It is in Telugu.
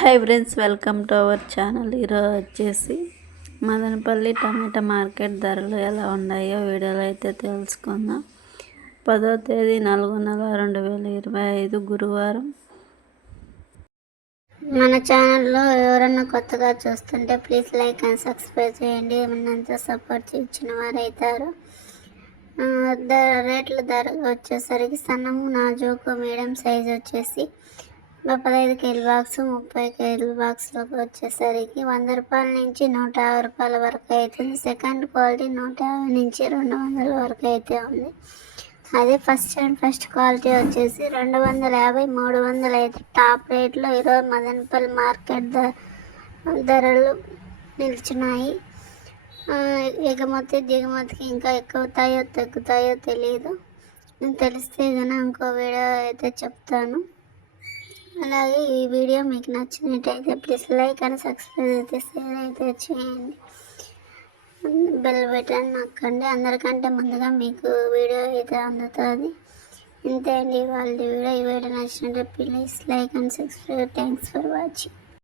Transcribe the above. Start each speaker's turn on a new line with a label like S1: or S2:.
S1: Hi friends welcome to our channel. ఈరోజు వచ్చేసి మదనపల్లి టమాటా మార్కెట్ ధరలు ఎలా ఉన్నాయో వీడియోలో అయితే తెలుసుకుందాం. పదో తేదీ నాలుగు నెల రెండు వేల ఇరవై ఐదు గురువారం.
S2: మన ఛానల్లో ఎవరన్నా కొత్తగా చూస్తుంటే ప్లీజ్ లైక్ అండ్ సబ్స్క్రైబ్ చేయండి. మనంతా సపోర్ట్ ఇచ్చిన వారు అవుతారు ధర రేట్ల ధర వచ్చేసరికి సన్నము నాజోకు మీడియం సైజ్ వచ్చేసి పదహైదు కేజీ బాక్స్ ముప్పై కేజీ బాక్స్లోకి వచ్చేసరికి వంద రూపాయల నుంచి నూట యాభై రూపాయల వరకు అవుతుంది సెకండ్ క్వాలిటీ నూట యాభై నుంచి రెండు వందల వరకు అయితే ఉంది. అదే ఫస్ట్ అండ్ ఫస్ట్ క్వాలిటీ వచ్చేసి రెండు వందల యాభై మూడు వందలు అయితే టాప్ రేట్లో ఈరోజు మదనపల్లి మార్కెట్ ధరలు నిలిచినాయి. ఎగుమతి దిగుమతికి ఇంకా ఎక్కువతాయో తగ్గుతాయో తెలియదు తెలిస్తే కనుక ఇంకో వీడియో అయితే చెప్తాను. అలాగే ఈ వీడియో మీకు నచ్చినట్టయితే ప్లీజ్ లైక్ అండ్ సబ్స్క్రైబ్ అయితే షేర్ అయితే చేయండి. బెల్ బటన్ నొక్కండి. అందరికంటే ముందుగా మీకు వీడియో అయితే అందుతుంది. ఇంతే అండి. వాళ్ళ వీడియో ఈ వీడియో నచ్చినట్టు please like and subscribe. Thanks for watching